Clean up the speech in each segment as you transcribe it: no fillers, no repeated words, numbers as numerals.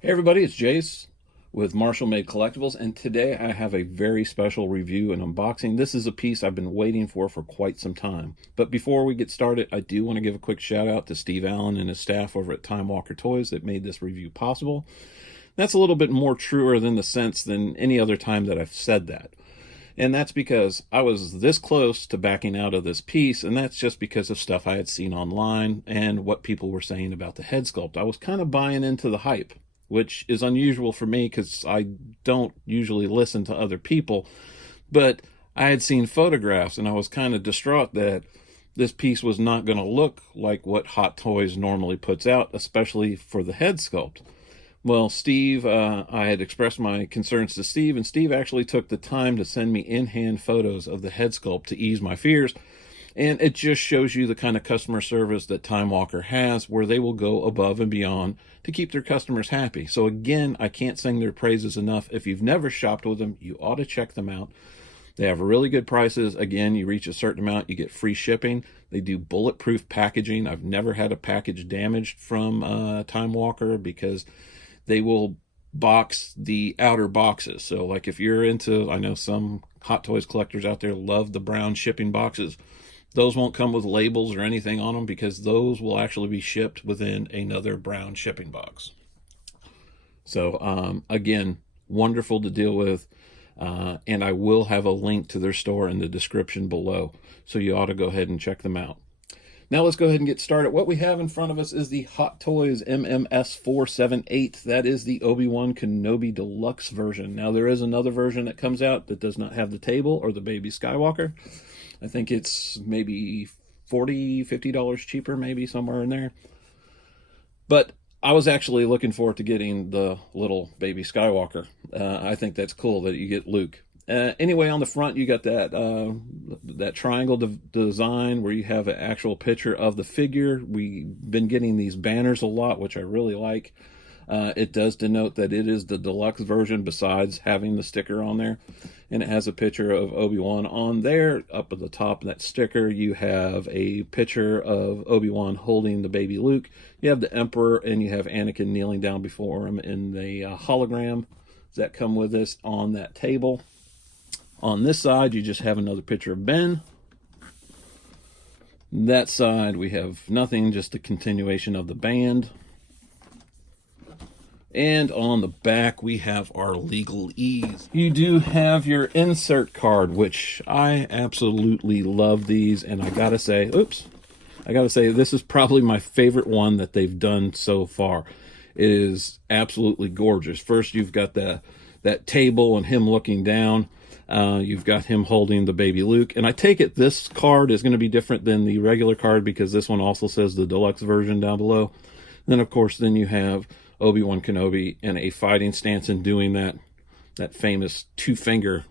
Hey everybody, it's Jase with Marshall Made Collectibles, and today I have a very special review and unboxing. This is a piece I've been waiting for quite some time. But before we get started, I do want to give a quick shout out to Steve Allen and his staff over at Timewalker Toys that made this review possible. That's a little bit more truer than the sense than any other time that I've said that. And that's because I was this close to backing out of this piece, and that's just because of stuff I had seen online and what people were saying about the head sculpt. I was kind of buying into the hype, which is unusual for me because I don't usually listen to other people. But I had seen photographs, and I was kind of distraught that this piece was not going to look like what Hot Toys normally puts out, especially for the head sculpt. Well, Steve, I had expressed my concerns to Steve, and Steve actually took the time to send me in-hand photos of the head sculpt to ease my fears. And it just shows you the kind of customer service that Timewalker has, where they will go above and beyond to keep their customers happy. So again, I can't sing their praises enough. If you've never shopped with them, you ought to check them out. They have really good prices. Again, you reach a certain amount, you get free shipping. They do bulletproof packaging. I've never had a package damaged from Timewalker because they will box the outer boxes. So like if you're into, I know some Hot Toys collectors out there love the brown shipping boxes. Those won't come with labels or anything on them because those will actually be shipped within another brown shipping box. So again, wonderful to deal with. And I will have a link to their store in the description below. So you ought to go ahead and check them out. Now let's go ahead and get started. What we have in front of us is the Hot Toys MMS478. That is the Obi-Wan Kenobi Deluxe version. Now there is another version that comes out that does not have the table or the baby Skywalker. I think it's maybe $40, $50 cheaper, maybe somewhere in there. But I was actually looking forward to getting the little baby Skywalker. I think that's cool that you get Luke. Anyway, on the front, you got that triangle design where you have an actual picture of the figure. We've been getting these banners a lot, which I really like. It does denote that it is the deluxe version besides having the sticker on there. And it has a picture of Obi-Wan on there. Up at the top of that sticker, you have a picture of Obi-Wan holding the baby Luke. You have the Emperor, and you have Anakin kneeling down before him in the hologram that come with this on that table. On this side, you just have another picture of Ben. That side, we have nothing, just a continuation of the band. And on the back, we have our legalese. You do have your insert card, which I absolutely love these. And I gotta say, this is probably my favorite one that they've done so far. It is absolutely gorgeous. First, you've got that table and him looking down. You've got him holding the baby Luke. And I take it this card is going to be different than the regular card because this one also says the deluxe version down below. Then, of course, then you have Obi-Wan Kenobi in a fighting stance and doing that famous two-finger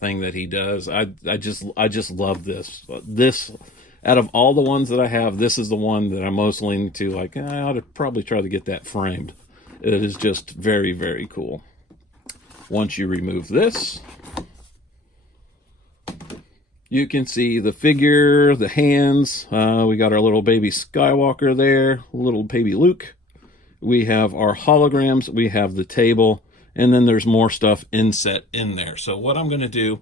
thing that he does. I just love this. This, out of all the ones that I have, this is the one that I'm most leaning to. Like, I ought to probably try to get that framed. It is just very, very cool. Once you remove this, you can see the figure, the hands. We got our little baby Skywalker there, little baby Luke. We have our holograms. We have the table. And then there's more stuff inset in there. So what I'm going to do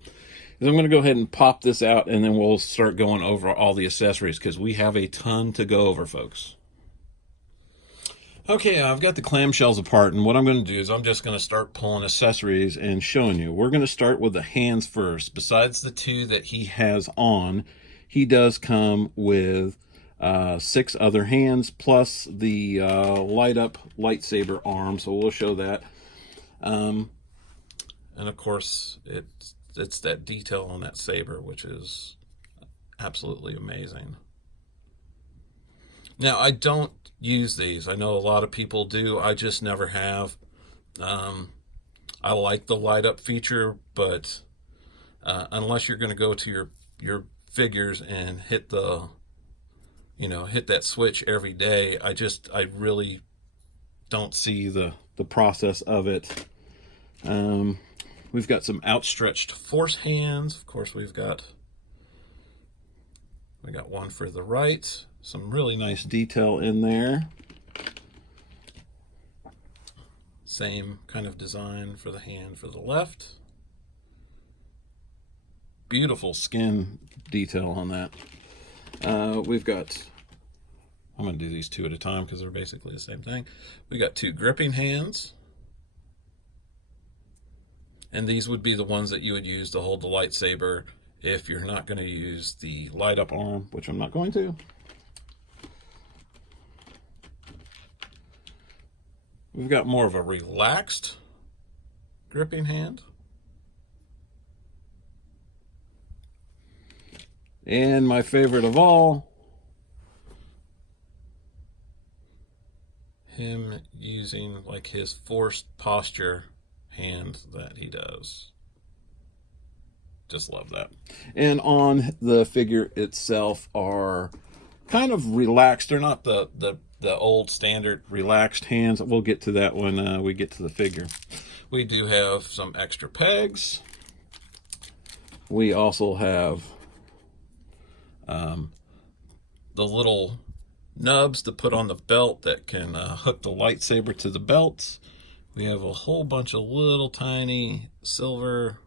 is I'm going to go ahead and pop this out, and then we'll start going over all the accessories because we have a ton to go over, folks. Okay, I've got the clamshells apart, and what I'm going to do is I'm just going to start pulling accessories and showing you. We're going to start with the hands first. Besides the two that he has on, he does come with 6 other hands, plus the light-up lightsaber arm, so we'll show that. And of course, it's that detail on that saber, which is absolutely amazing. Now, I don't use these. I know a lot of people do. I just never have. I like the light up feature, but unless you're going to go to your figures and hit that switch every day, I really don't see the process of it. We've got some outstretched force hands. Of course, we got one for the right. Some really nice detail in there. Same kind of design for the hand for the left. Beautiful skin detail on that. We've got, I'm going to do these two at a time because they're basically the same thing. We got two gripping hands. And these would be the ones that you would use to hold the lightsaber if you're not going to use the light up arm, which I'm not going to. We've got more of a relaxed gripping hand. And my favorite of all, him using like his forced posture hand that he does. Just love that. And on the figure itself are kind of relaxed. They're not the old standard relaxed hands. We'll get to that when we get to the figure. We do have some extra pegs. We also have the little nubs to put on the belt that can hook the lightsaber to the belt. We have a whole bunch of little tiny silver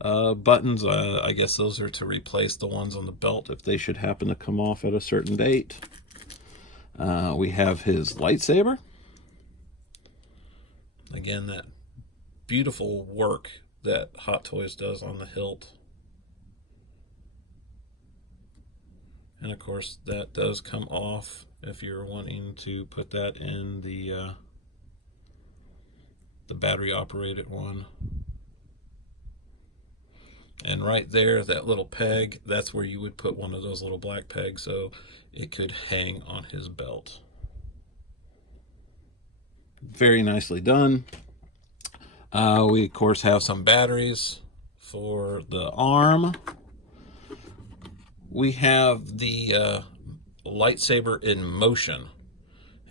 buttons. I guess those are to replace the ones on the belt if they should happen to come off at a certain date. We have his lightsaber. Again, that beautiful work that Hot Toys does on the hilt. And of course, that does come off if you're wanting to put that in the battery operated one. And right there, that little peg, that's where you would put one of those little black pegs so it could hang on his belt. Very nicely done. We of course have some batteries for the arm. We have the lightsaber in motion,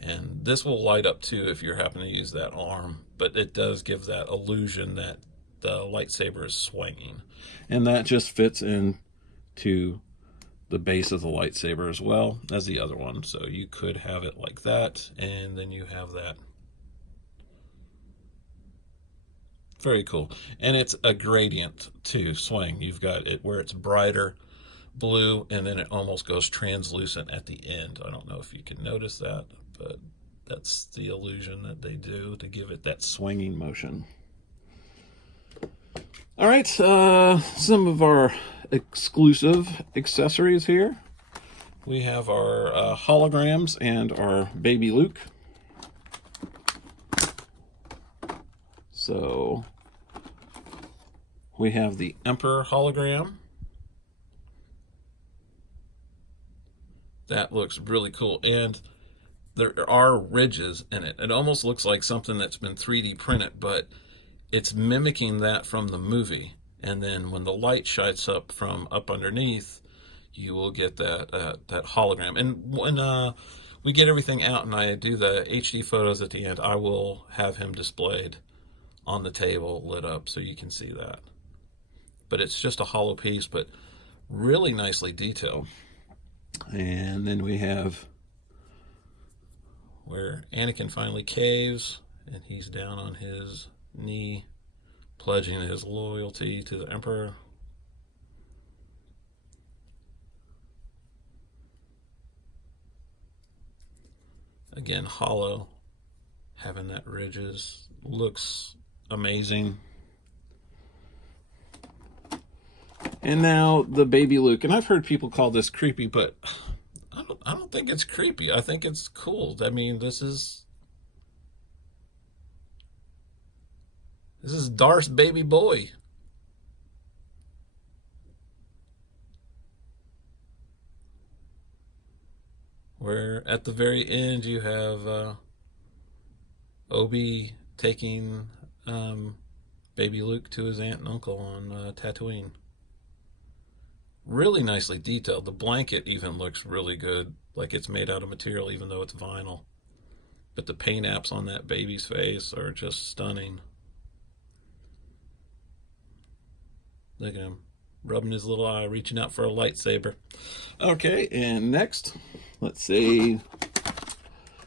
and this will light up too if you're happening to use that arm, but it does give that illusion that the lightsaber is swinging, and that just fits into the base of the lightsaber as well as the other one. So you could have it like that, and then you have that. Very cool. And it's a gradient to swing. You've got it where it's brighter blue, and then it almost goes translucent at the end. I don't know if you can notice that, but that's the illusion that they do to give it that swinging motion. All right, some of our exclusive accessories here. We have our holograms and our baby Luke. So we have the Emperor hologram. That looks really cool, and there are ridges in it. It almost looks like something that's been 3D printed, but it's mimicking that from the movie. And then when the light shines up from up underneath, you will get that that hologram. And when we get everything out and I do the HD photos at the end, I will have him displayed on the table, lit up, so you can see that. But it's just a hollow piece, but really nicely detailed. And then we have where Anakin finally caves, and he's down on his knee, pledging his loyalty to the Emperor. Again, hollow, having that ridges, looks amazing. And now the baby Luke, and I've heard people call this creepy, but I don't think it's creepy. I think it's cool. I mean, this is Darth's baby boy. Where at the very end you have Obi taking baby Luke to his aunt and uncle on Tatooine. Really nicely detailed. The blanket even looks really good, like it's made out of material even though it's vinyl. But the paint apps on that baby's face are just stunning. Look at him rubbing his little eye, reaching out for a lightsaber. Okay, and next, let's see.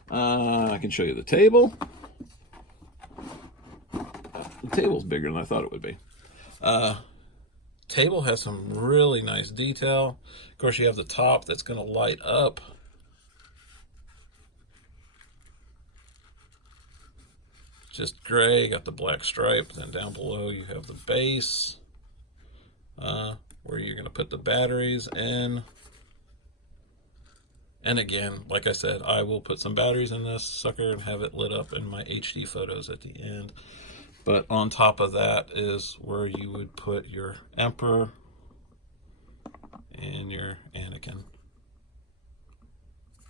I can show you the table. The table's bigger than I thought it would be. Table has some really nice detail. Of course, you have the top that's going to light up. Just gray, got the black stripe. Then down below you have the base, where you're going to put the batteries in. And again, like I said, I will put some batteries in this sucker and have it lit up in my HD photos at the end. But on top of that is where you would put your Emperor and your Anakin.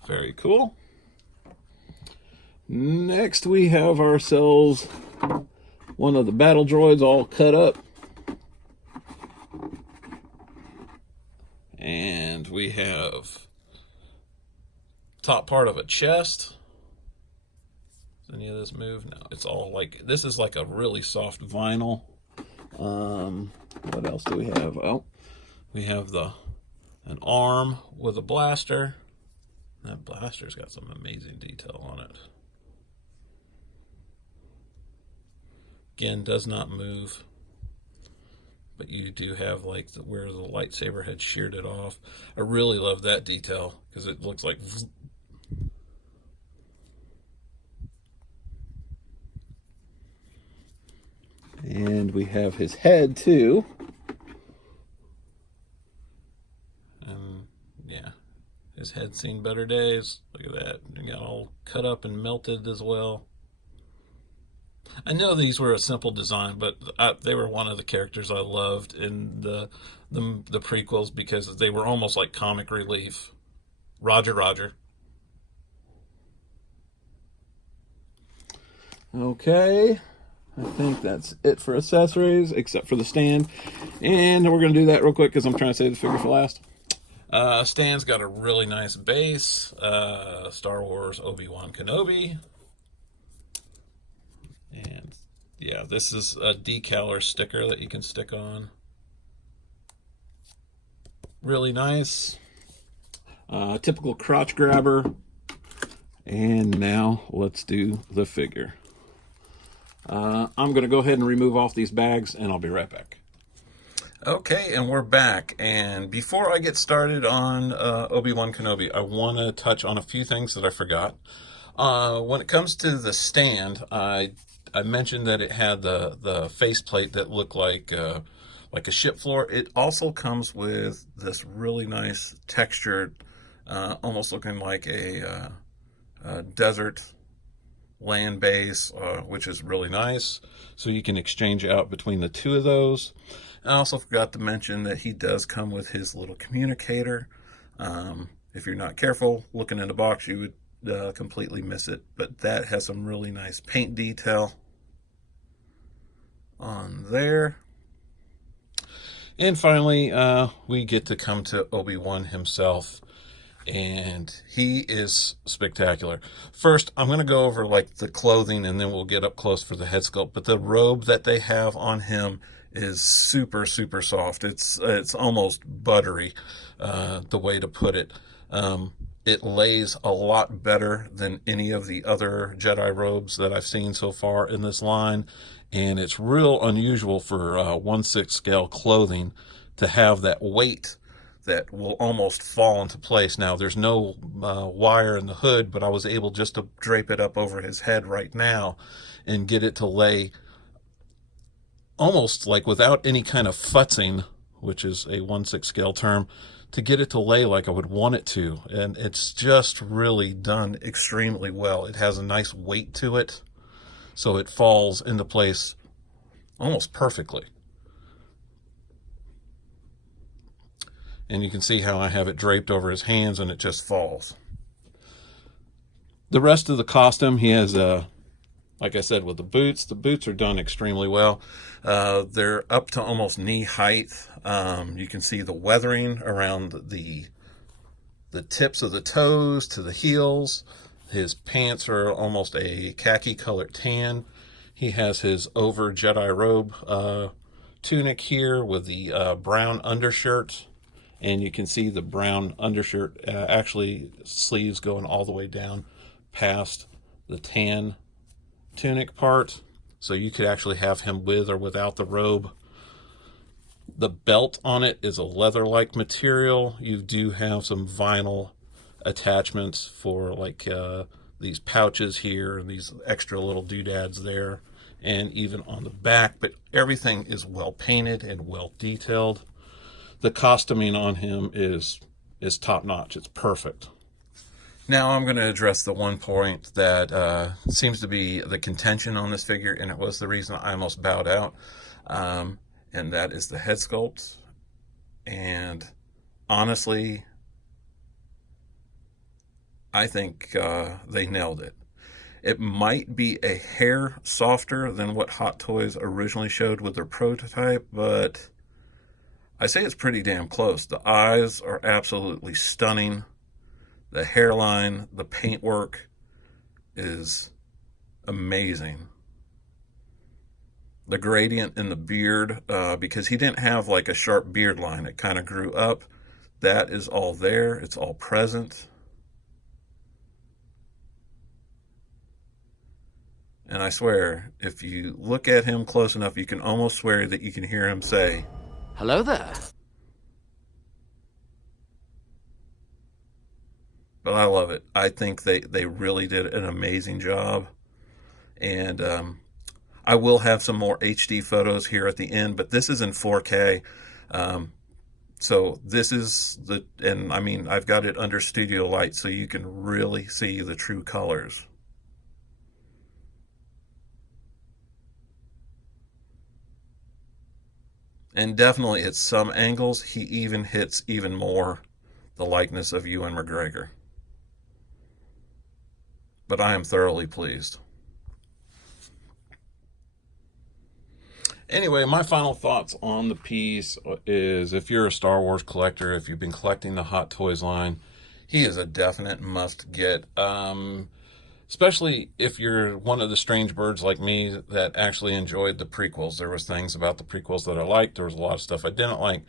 Very cool. Next we have ourselves one of the battle droids all cut up. And we have top part of a chest. Does any of this move? No, it's all like, this is like a really soft vinyl. What else do we have? Oh, we have an arm with a blaster. That blaster's got some amazing detail on it. Again, does not move, but you do have like where the lightsaber had sheared it off. I really love that detail because it looks like. And we have his head too. And yeah, his head's seen better days. Look at that. It got all cut up and melted as well. I know these were a simple design, but they were one of the characters I loved in the prequels because they were almost like comic relief. Roger, Roger. Okay, I think that's it for accessories, except for the stand. And we're going to do that real quick because I'm trying to save the figure for last. Stand's got a really nice base. Star Wars Obi-Wan Kenobi. And yeah, this is a decal or sticker that you can stick on. Really nice. Typical crotch grabber. And now let's do the figure. I'm going to go ahead and remove off these bags and I'll be right back. Okay, and we're back. And before I get started on Obi-Wan Kenobi, I want to touch on a few things that I forgot. When it comes to the stand, I mentioned that it had the faceplate that looked like a ship floor. It also comes with this really nice textured, almost looking like a desert land base, which is really nice. So you can exchange out between the two of those. I also forgot to mention that he does come with his little communicator. If you're not careful looking in the box, you would completely miss it, but that has some really nice paint detail on there. And finally, we get to come to Obi-Wan himself, and he is spectacular. First, I'm going to go over like the clothing, and then we'll get up close for the head sculpt. But the robe that they have on him is super, super soft. It's almost buttery, the way to put it. It lays a lot better than any of the other Jedi robes that I've seen so far in this line. And it's real unusual for 1/6 scale clothing to have that weight that will almost fall into place. Now, there's no wire in the hood, but I was able just to drape it up over his head right now and get it to lay almost like without any kind of futzing, which is a 1/6 scale term, to get it to lay like I would want it to. And it's just really done extremely well. It has a nice weight to it, so it falls into place almost perfectly. And you can see how I have it draped over his hands and it just falls. The rest of the costume, he has, like I said, with the boots are done extremely well. They're up to almost knee height. You can see the weathering around the tips of the toes to the heels. His pants are almost a khaki colored tan. He has his over Jedi robe tunic here with the brown undershirt. And you can see the brown undershirt, actually sleeves going all the way down past the tan tunic part. So you could actually have him with or without the robe. The belt on it is a leather-like material. You do have some vinyl attachments for like these pouches here and these extra little doodads there, and even on the back, but everything is well painted and well detailed. The costuming on him is top notch. It's perfect. Now I'm going to address the one point that seems to be the contention on this figure, and it was the reason I almost bowed out, and that is the head sculpt. And honestly, I think they nailed it. It might be a hair softer than what Hot Toys originally showed with their prototype, but I say it's pretty damn close. The eyes are absolutely stunning. The hairline, the paintwork is amazing. The gradient in the beard, because he didn't have like a sharp beard line, it kind of grew up. That is all there. It's all present. And I swear, if you look at him close enough, you can almost swear that you can hear him say, "Hello there." But I love it. I think they really did an amazing job. And I will have some more HD photos here at the end, but this is in 4K. So this is and I mean, I've got it under studio light so you can really see the true colors. And definitely at some angles, he even hits even more the likeness of Ewan McGregor. But I am thoroughly pleased. Anyway, my final thoughts on the piece is, if you're a Star Wars collector, if you've been collecting the Hot Toys line, he is a definite must get. Especially if you're one of the strange birds like me that actually enjoyed the prequels. There was things about the prequels that I liked. There was a lot of stuff I didn't like.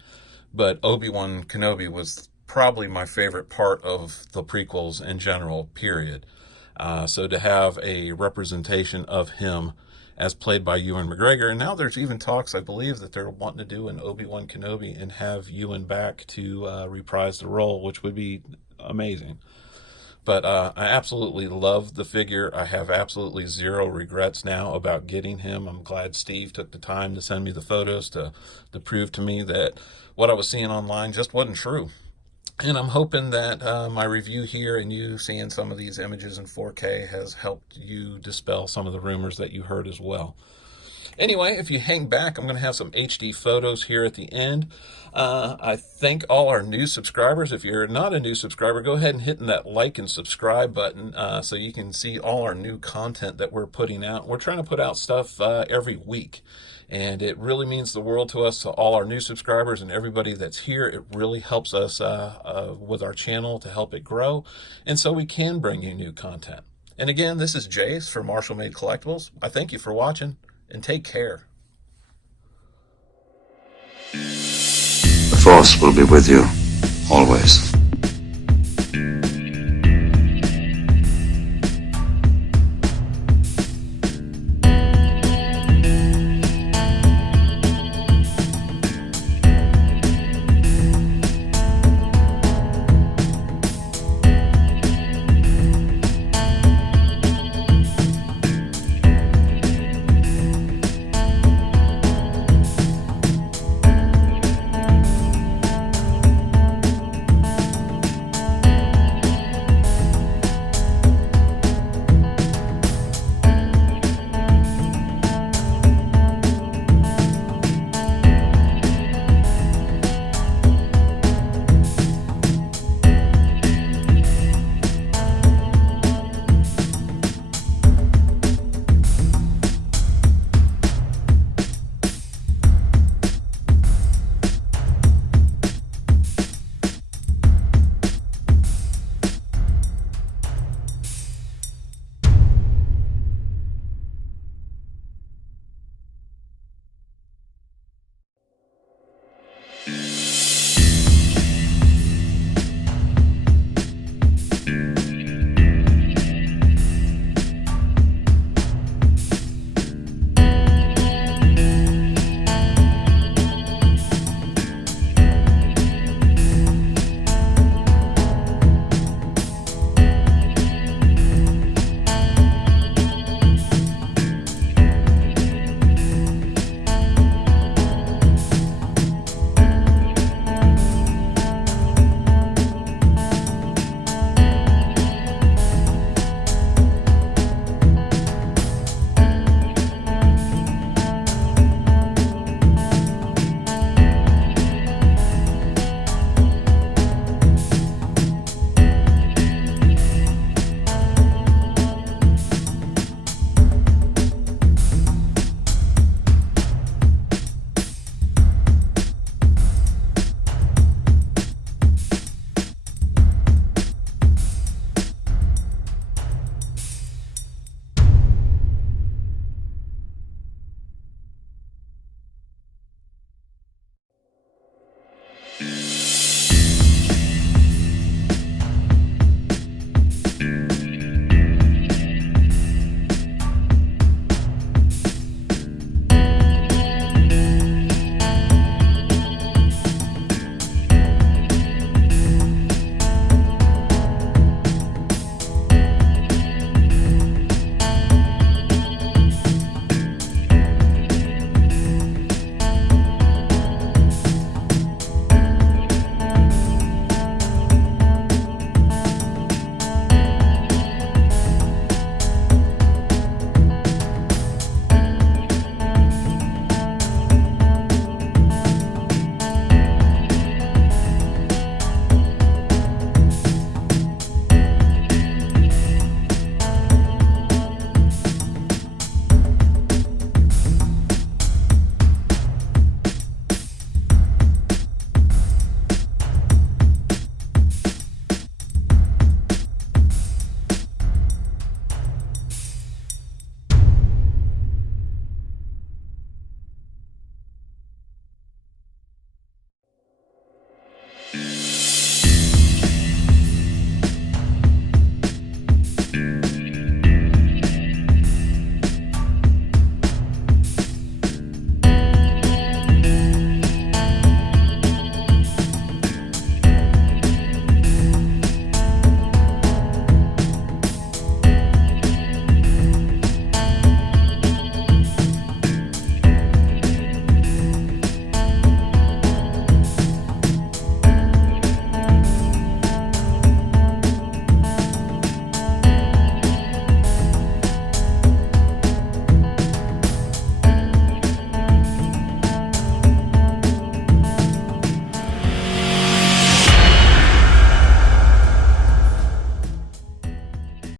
But Obi-Wan Kenobi was probably my favorite part of the prequels in general, period. So to have a representation of him as played by Ewan McGregor, and now there's even talks, I believe, that they're wanting to do an Obi-Wan Kenobi and have Ewan back to reprise the role, which would be amazing. But I absolutely love the figure. I have absolutely zero regrets now about getting him. I'm glad Steve took the time to send me the photos to prove to me that what I was seeing online just wasn't true. And I'm hoping that my review here and you seeing some of these images in 4K has helped you dispel some of the rumors that you heard as well. Anyway, if you hang back, I'm going to have some HD photos here at the end. I thank all our new subscribers. If you're not a new subscriber, go ahead and hit that like and subscribe button so you can see all our new content that we're putting out. We're trying to put out stuff every week, and it really means the world to us, to all our new subscribers and everybody that's here. It really helps us with our channel to help it grow, and so we can bring you new content. And again, this is Jase for Marshall Made Collectibles. I thank you for watching, and take care. The Force will be with you, always.